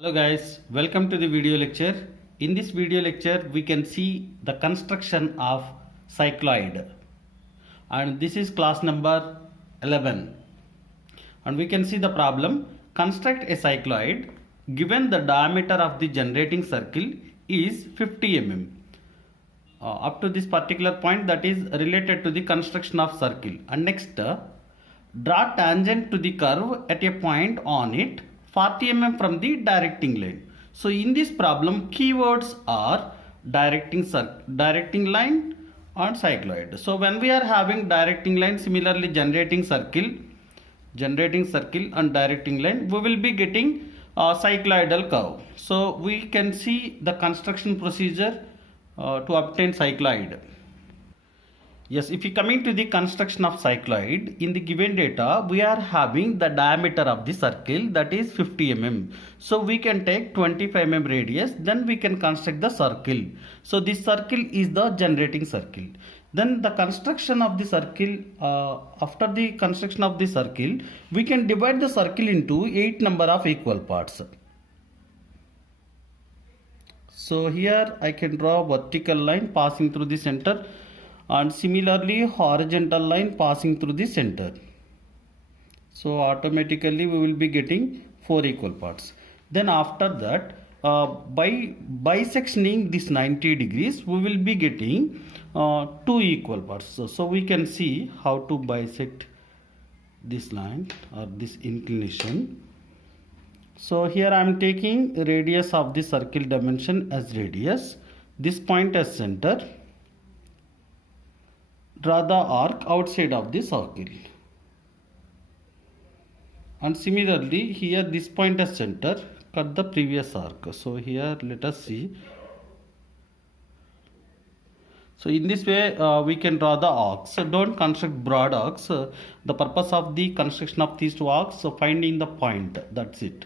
Hello guys, welcome to the video lecture. In this video lecture, we can see the construction of cycloid, and this is class number 11. And we can see the problem. Construct a cycloid given the diameter of the generating circle is 50 mm. Up to this particular point, that is related to the construction of circle. And next, draw tangent to the curve at a point on it 40 mm from the directing line. So in this problem, keywords are directing line and cycloid. So when we are having directing line, similarly generating circle and directing line, we will be getting a cycloidal curve. So we can see the construction procedure to obtain cycloid. Yes, if we coming to the construction of cycloid, in the given data, we are having the diameter of the circle, that is 50 mm. So we can take 25 mm radius, then we can construct the circle. So this circle is the generating circle. Then the construction of the circle, after the construction of the circle, we can divide the circle into 8 number of equal parts. So here I can draw vertical line passing through the center, and similarly horizontal line passing through the center. So automatically we will be getting 4 equal parts. Then after that, by bisectioning this 90 degrees, we will be getting 2 equal parts. So we can see how to bisect this line or this inclination. So here I am taking radius of the circle dimension as radius, this point as center. Draw the arc outside of the circle. And similarly here this point as center, cut the previous arc. So here let us see. So in this way we can draw the arcs. So don't construct broad arcs. The purpose of the construction of these two arcs, so finding the point, that's it.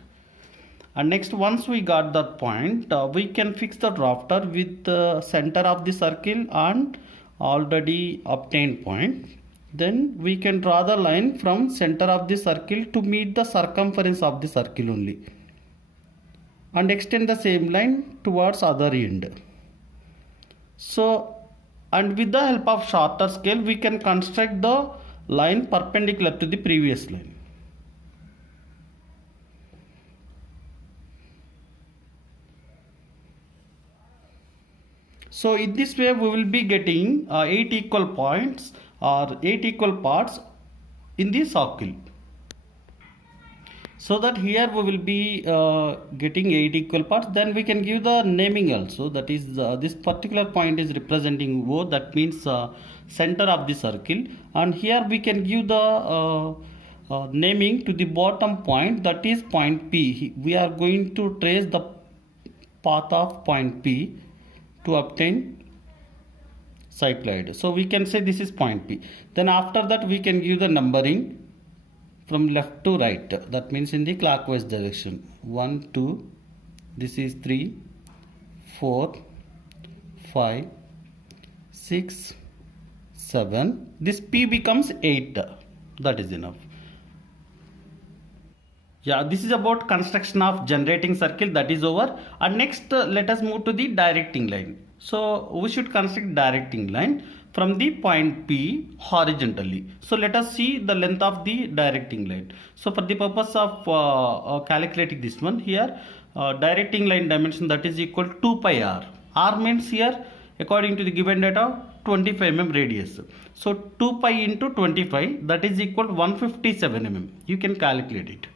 And next, once we got that point, we can fix the drafter with the center of the circle and already obtained point. Then we can draw the line from center of the circle to meet the circumference of the circle only, and extend the same line towards other end. So, and with the help of shorter scale, we can construct the line perpendicular to the previous line. So in this way we will be getting 8 equal points or 8 equal parts in the circle. So that here we will be getting 8 equal parts. Then we can give the naming also, that is this particular point is representing O, that means center of the circle. And here we can give the naming to the bottom point, that is point P. We are going to trace the path of point P to obtain cycloid. So we can say this is point P. Then after that we can give the numbering from left to right, that means in the clockwise direction. 1, 2, this is 3, 4, 5, 6, 7. This P becomes 8. That is enough. Yeah, this is about construction of generating circle, that is over. And next let us move to the directing line. So we should construct directing line from the point P horizontally. So let us see the length of the directing line. So for the purpose of calculating this one, here directing line dimension, that is equal to 2 pi r. R means here according to the given data 25 mm radius. So 2 pi into 25, that is equal to 157 mm. You can calculate it.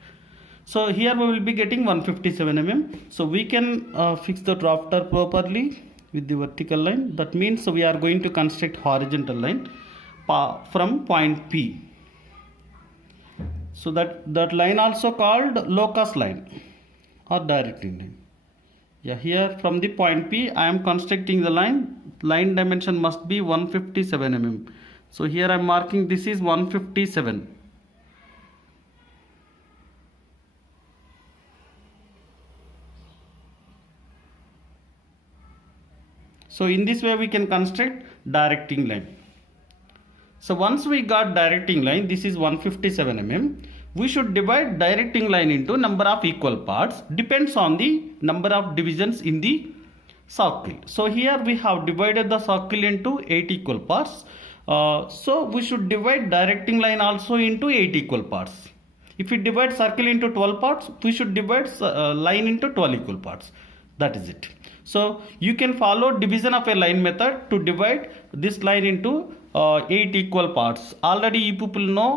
So here we will be getting 157 mm. So we can fix the drafter properly with the vertical line. That means we are going to construct horizontal line from point P. So that line also called locus line or directing line. Yeah, here from the point P I am constructing the line. Line dimension must be 157 mm. So here I am marking this is 157. So in this way we can construct directing line. So once we got directing line, this is 157 mm. we should divide directing line into number of equal parts, depends on the number of divisions in the circle. So here we have divided the circle into 8 equal parts. So we should divide directing line also into 8 equal parts. If we divide circle into 12 parts, we should divide line into 12 equal parts. That is it. So you can follow division of a line method to divide this line into 8 equal parts. Already you people know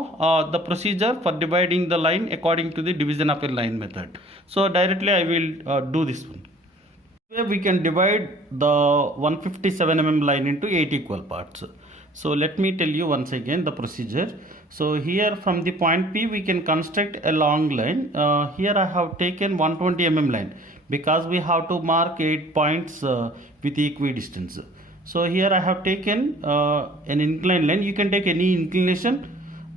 the procedure for dividing the line according to the division of a line method. So directly I will do this one. Here we can divide the 157 mm line into 8 equal parts. So let me tell you once again the procedure. So here from the point P we can construct a long line. Here I have taken 120 mm line because we have to mark 8 points with equidistance. So here I have taken an inclined line. You can take any inclination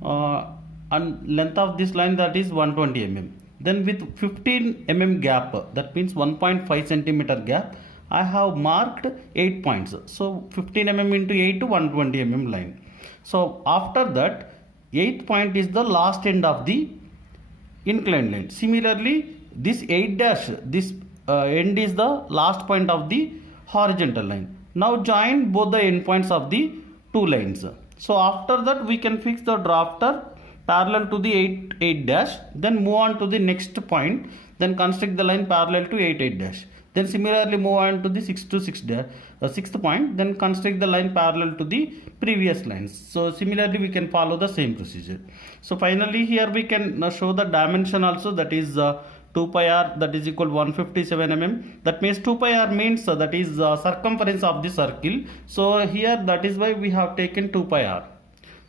and length of this line, that is 120 mm. Then with 15 mm gap, that means 1.5 centimeter gap, I have marked 8 points. So 15 mm into 8 to 120 mm line. So after that, 8th point is the last end of the inclined line. Similarly, this 8 dash, this end is the last point of the horizontal line. Now join both the endpoints of the two lines. So after that we can fix the drafter parallel to the 8 dash, then move on to the next point, then construct the line parallel to 8 dash. Then similarly move on to the 6th point, then construct the line parallel to the previous lines. So similarly we can follow the same procedure. So finally here we can show the dimension also, that is 2 pi r, that is equal 157 mm. That means 2 pi r means that is circumference of the circle. So here that is why we have taken 2 pi r.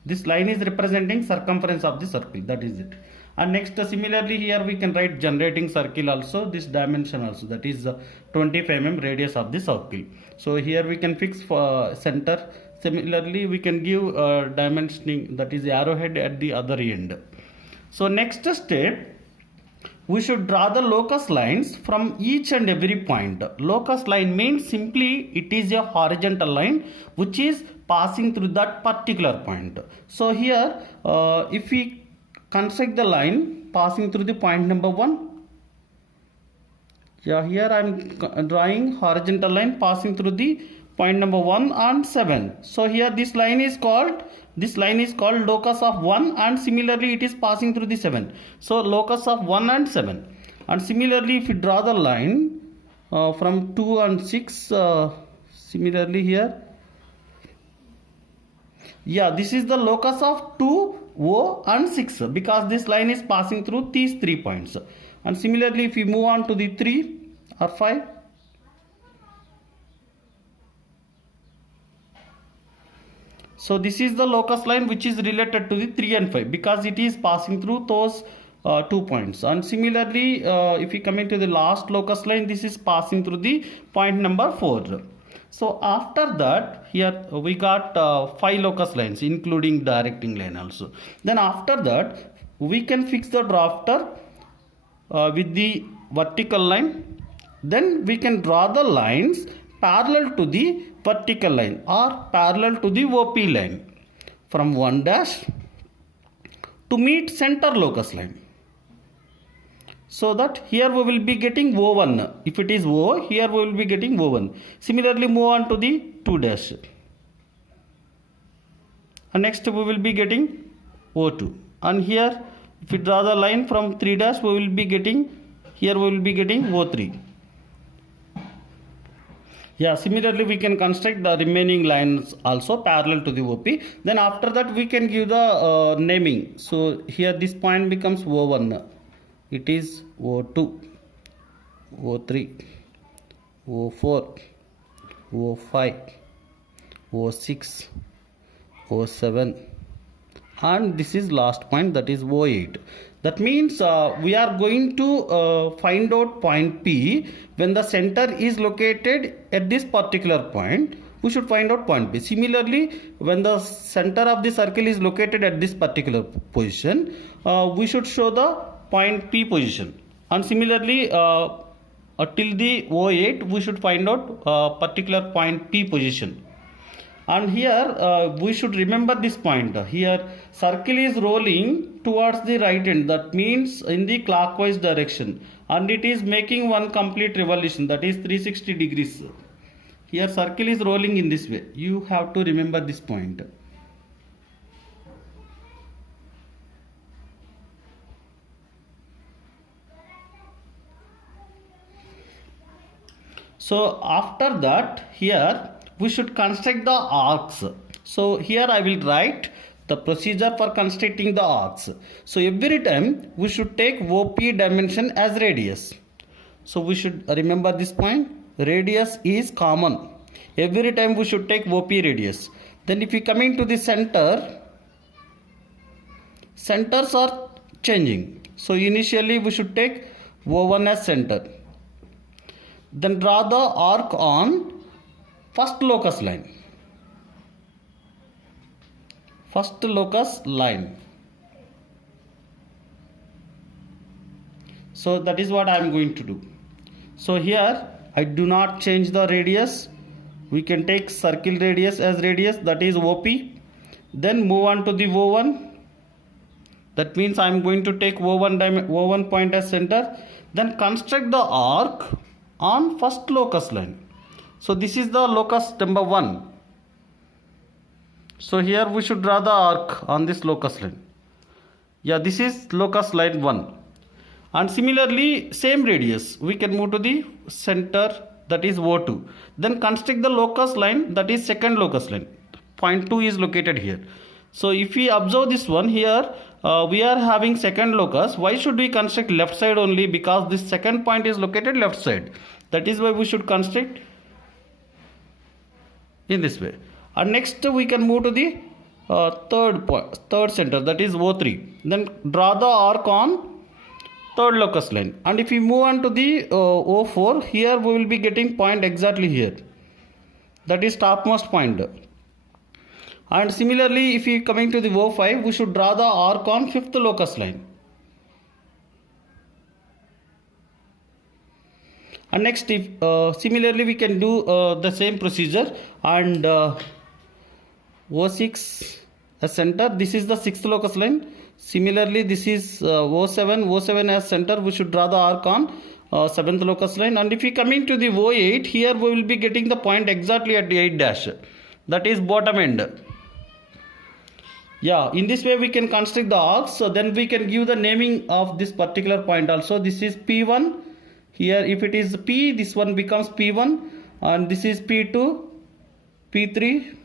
This line is representing circumference of the circle, that is it. And next similarly here we can write generating circle also, this dimension also, that is 25 mm radius of the circle. So here we can fix for center. Similarly we can give dimensioning, that is arrowhead at the other end. So next step, we should draw the locus lines from each and every point. Locus line means simply it is a horizontal line which is passing through that particular point. So here if we construct the line passing through the point number 1, here I am drawing horizontal line passing through the point number 1 and 7. So here this line is called locus of 1, and similarly it is passing through the 7. So locus of 1 and 7. And similarly if you draw the line from 2 and 6, similarly here, this is the locus of 2, O and 6, because this line is passing through these 3 points. And similarly if we move on to the 3 or 5, so this is the locus line which is related to the 3 and 5 because it is passing through those 2 points. And similarly if we come into the last locus line, this is passing through the point number 4. So after that here we got 5 locus lines including directing line also. Then after that we can fix the drafter with the vertical line. Then we can draw the lines parallel to the vertical line or parallel to the OP line from 1 dash to meet center locus line. So that here we will be getting O1. If it is O, here we will be getting O1. Similarly move on to the 2 dash. And next we will be getting O2. And here if we draw the line from 3 dash, we will be getting O3. Similarly we can construct the remaining lines also parallel to the OP. Then after that we can give the naming. So here this point becomes O1. It is O2, O3, O4, O5, O6, O7, and this is last point, that is O8. That means we are going to find out point P. When the center is located at this particular point, we should find out point P. Similarly, when the center of the circle is located at this particular position, we should show the point P position. And similarly till the O8 we should find out particular point P position. And here we should remember this point. Here circle is rolling towards the right end, that means in the clockwise direction, and it is making one complete revolution, that is 360 degrees. Here circle is rolling in this way. You have to remember this point. So after that, here we should construct the arcs. So here I will write the procedure for constructing the arcs. So every time we should take OP dimension as radius. So we should remember this point. Radius is common. Every time we should take OP radius. Then if we come into the center, centers are changing. So initially we should take O1 as center. Then draw the arc on first locus line. First locus line. So that is what I am going to do. So here I do not change the radius. We can take circle radius as radius, that is OP. Then move on to the O1. That means I am going to take O1 point as center. Then construct the arc on first locus line. So this is the locus number 1. So here we should draw the arc on this locus line. Yeah, this is locus line 1. And similarly same radius we can move to the center, that is O2. Then construct the locus line, that is second locus line. Point 2 is located here. So if we observe this one here, we are having second locus. Why should we construct left side only? Because this second point is located left side. That is why we should construct in this way. And next we can move to the third center, that is O3. Then draw the arc on third locus line. And if we move on to the O4, here we will be getting point exactly here. That is topmost point. And similarly, if we coming to the O5, we should draw the arc on fifth locus line. And next, if similarly we can do the same procedure, and O6 as center, this is the sixth locus line. Similarly, this is O7 as center, we should draw the arc on seventh locus line. And if we coming to the O8, here we will be getting the point exactly at the 8 dash, that is bottom end. Yeah, in this way we can construct the arcs. So then we can give the naming of this particular point also. This is P1. Here if it is P, this one becomes P1, and this is P2, P3,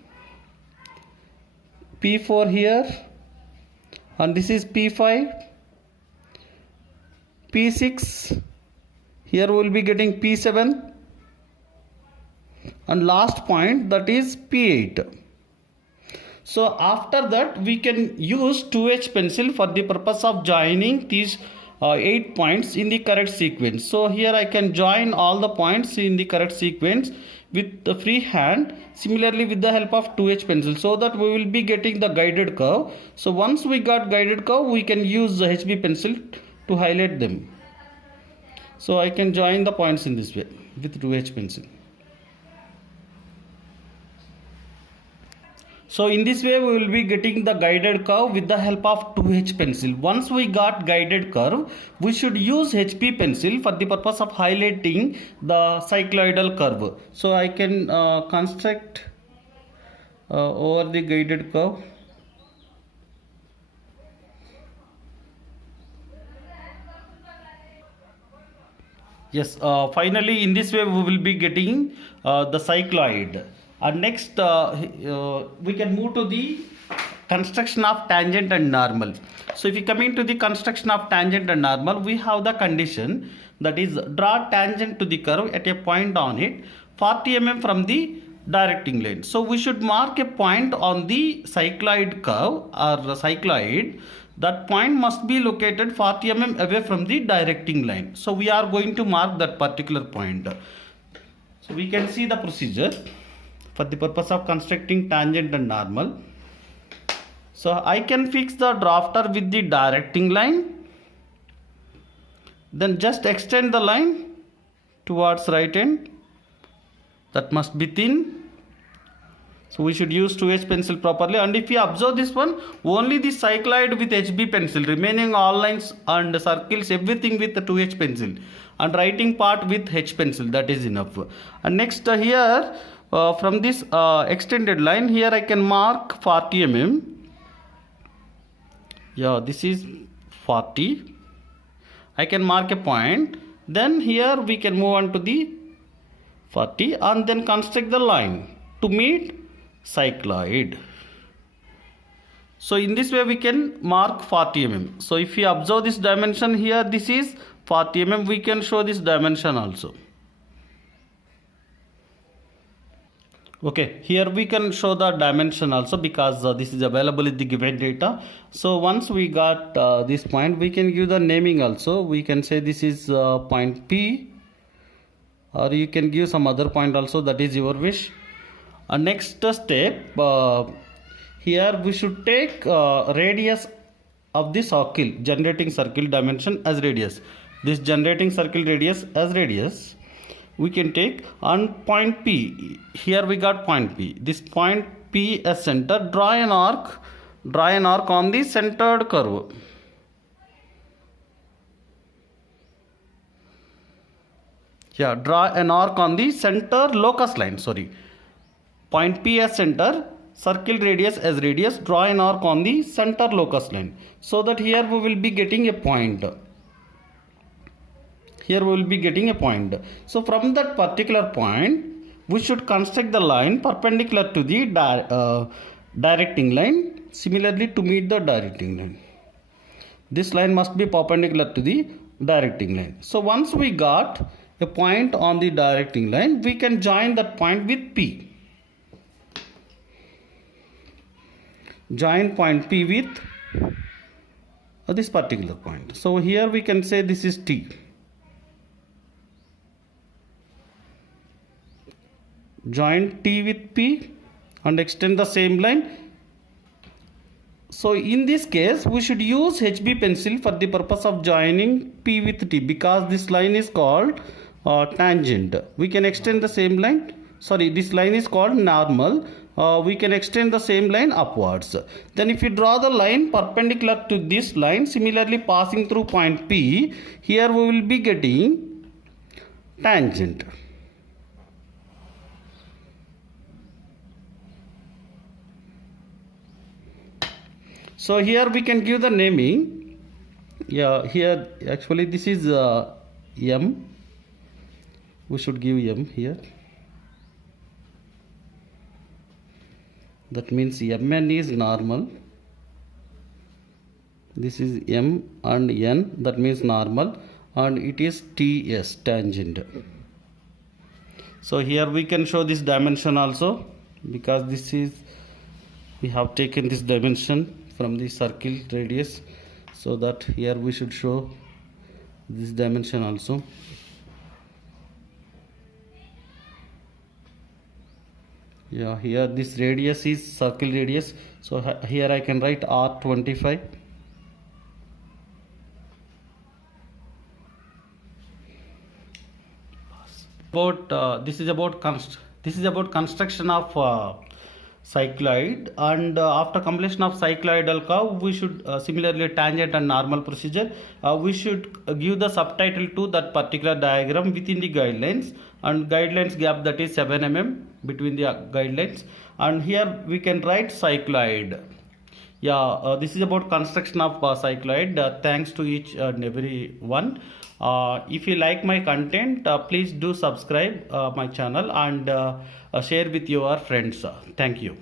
P4 here, and this is P5, P6. Here we will be getting P7, and last point, that is P8. So after that we can use 2H pencil for the purpose of joining these 8 points in the correct sequence. So here I can join all the points in the correct sequence with the free hand, similarly with the help of 2H pencil, so that we will be getting the guided curve. So once we got guided curve, we can use the HB pencil to highlight them. So I can join the points in this way with 2H pencil. So in this way we will be getting the guided curve with the help of 2H pencil. Once we got guided curve, we should use HP pencil for the purpose of highlighting the cycloidal curve. So I can construct over the guided curve. Yes, finally in this way we will be getting the cycloid. And next we can move to the construction of tangent and normal. So if you come into the construction of tangent and normal, we have the condition, that is draw tangent to the curve at a point on it 40 mm from the directing line. So we should mark a point on the cycloid curve or the cycloid. That point must be located 40 mm away from the directing line. So we are going to mark that particular point. So we can see the procedure for the purpose of constructing tangent and normal. So I can fix the drafter with the directing line, then just extend the line towards right end, that must be thin, So we should use 2H pencil properly. And if you observe this one, only the cycloid with HB pencil, remaining all lines and circles, everything with the 2H pencil, and writing part with H pencil, that is enough. And next here, from this extended line, here I can mark 40 mm. Yeah, this is 40. I can mark a point. Then here we can move on to the 40 and then construct the line to meet cycloid. So in this way we can mark 40 mm. So if you observe this dimension here, this is 40 mm. We can show this dimension also. Okay, here we can show the dimension also, because this is available in the given data. So once we got this point, we can give the naming also. We can say this is point P, or you can give some other point also, that is your wish. Next step, here we should take radius of the circle, generating circle dimension as radius. This generating circle radius as radius we can take on point P. Here we got point P. This point P as center. Draw an arc on the centered curve. Yeah, draw an arc on the center locus line. Sorry, point P as center, circle radius as radius. Draw an arc on the center locus line, so that here we will be getting a point. Here we will be getting a point. So from that particular point, we should construct the line perpendicular to the directing line. Similarly, to meet the directing line, this line must be perpendicular to the directing line. So once we got a point on the directing line, we can join that point with P. Join point P with this particular point. So here we can say this is T. Join T with P and extend the same line. So in this case, we should use HB pencil for the purpose of joining P with T, because this line is called tangent. We can extend the same line. Sorry, this line is called normal. We can extend the same line upwards. Then if you draw the line perpendicular to this line, similarly passing through point P, here we will be getting tangent. So here we can give the naming. Yeah, here actually this is M. We should give M here. That means Mn is normal. This is M and N, that means normal, and it is TS, tangent. So here we can show this dimension also, because this is, we have taken this dimension from the circle radius, so that here we should show this dimension also. Yeah, here this radius is circle radius, so here I can write R25. This is about construction of cycloid, and after completion of cycloidal curve, we should similarly tangent and normal procedure, we should give the subtitle to that particular diagram within the guidelines, and guidelines gap, that is 7 mm between the guidelines, and here we can write cycloid. Yeah, this is about construction of cycloid. Thanks to each and every one. If you like my content, please do subscribe my channel and share with your friends. Thank you.